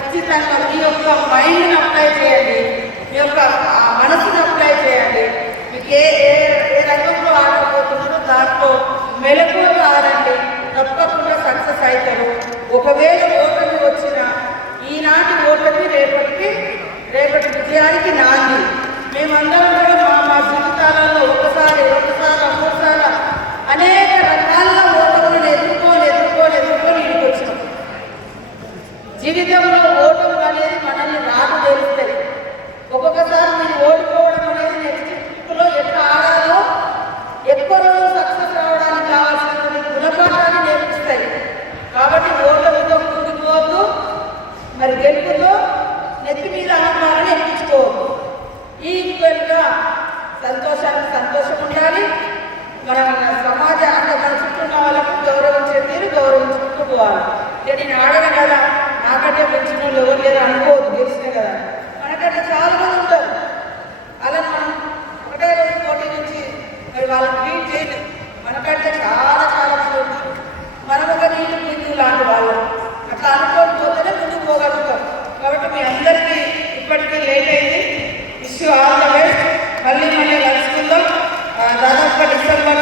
ఖచ్చితంగా మీ యొక్క మైండ్ని అప్లై చేయండి. మీ యొక్క మనసుని అప్లై చేయండి. మీకు ఏ ఏ ఏ రంగంలో ఆడకపోతున్నారో దాంట్లో మెలకువగా ఆడండి. జీవితంలో ఓటమి అనేది మనల్ని రాదు తెలుస్తుంది. ఒక్కొక్కసారి నేను ఓడిపోవడం అనేది నెక్స్ట్లో ఎట్లా ఆడాలో ఎక్కువ రోజు సక్సెస్ రావడానికి కావాల్సినటువంటి గుణపాఠాన్ని నేర్పిస్తాయి కాబట్టి ఓటమితో కూడుకోవద్దు మరి గెలుపుతో నెత్తి మీద అహంకారాన్ని వాళ్ళని ట్రీట్ చేయలేదు మనకంటే చాలా చాలా మంది ఉన్నారు. మనం ఒక నీళ్ళు బిందు లాంటి వాళ్ళు. అట్లా అనుకోని అనుకోకపోతేనే ముందు పోగలుగుతాం. కాబట్టి మీ అందరికీ ఇప్పటికీ లేట్ అయింది. విష్ ఆల్ ద బెస్ట్ మళ్ళీ మళ్ళీ కలుసుకుందాం. దాదాపుగా డిసెంబర్